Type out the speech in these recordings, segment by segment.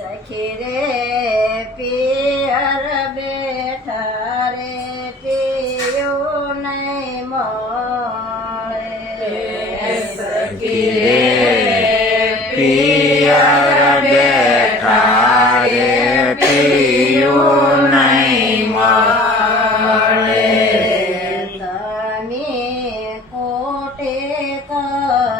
સખી રે પિયર બેઠા રે પિયો નહીં મળે સખી રે પિયર બેઠા રે પિયો નહીં મળે તમે કોટે કર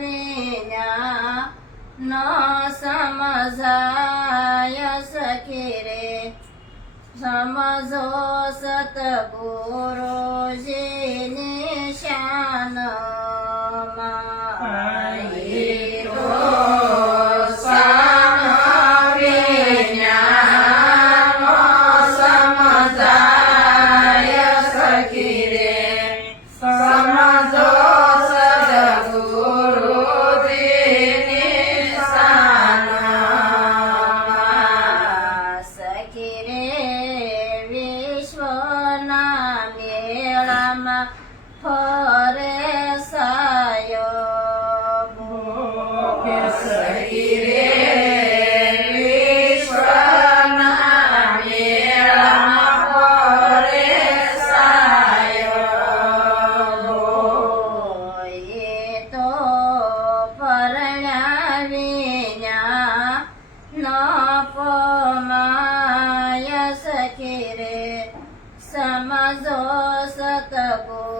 વિના ન સમજાય શકે રે સમજો સતગુરુજીની શાન ફરે સાયો સહી રે વિશ્વના મેળામાં ફરે સાયો એ તો પરણા વિના સમજો સતગો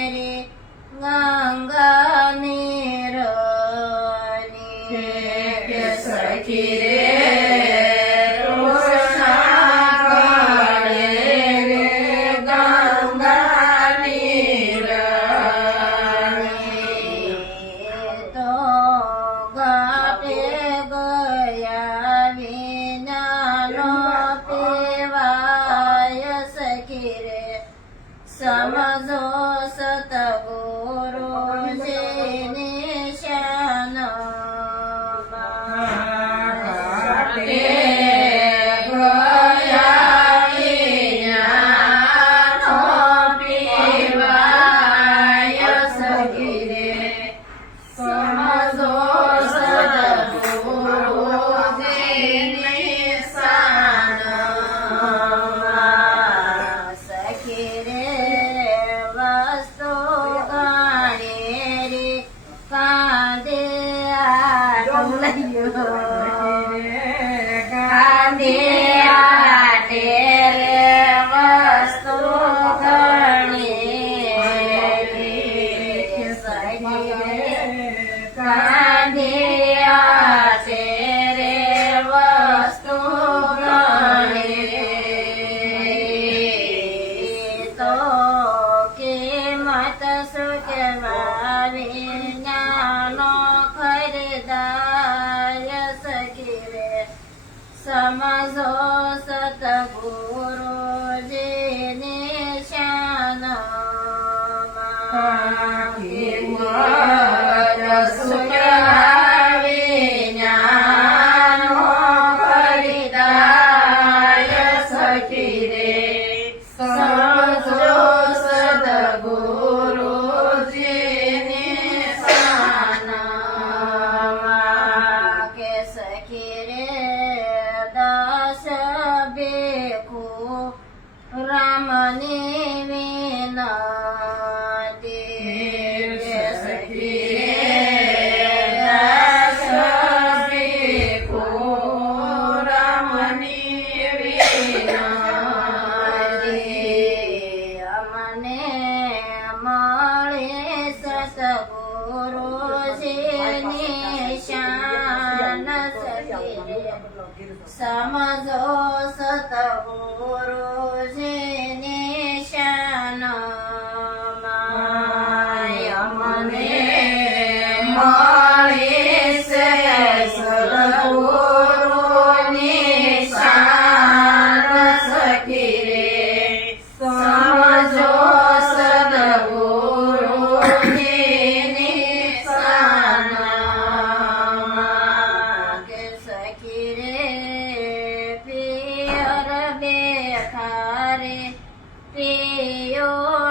ಸತಗುರುಜಿನಿಶನ સમજો સતગુરુજી નિશાન માય મને મળી છે સદગુરુની શાન સખી રે પિયર પ્રિયો નહીં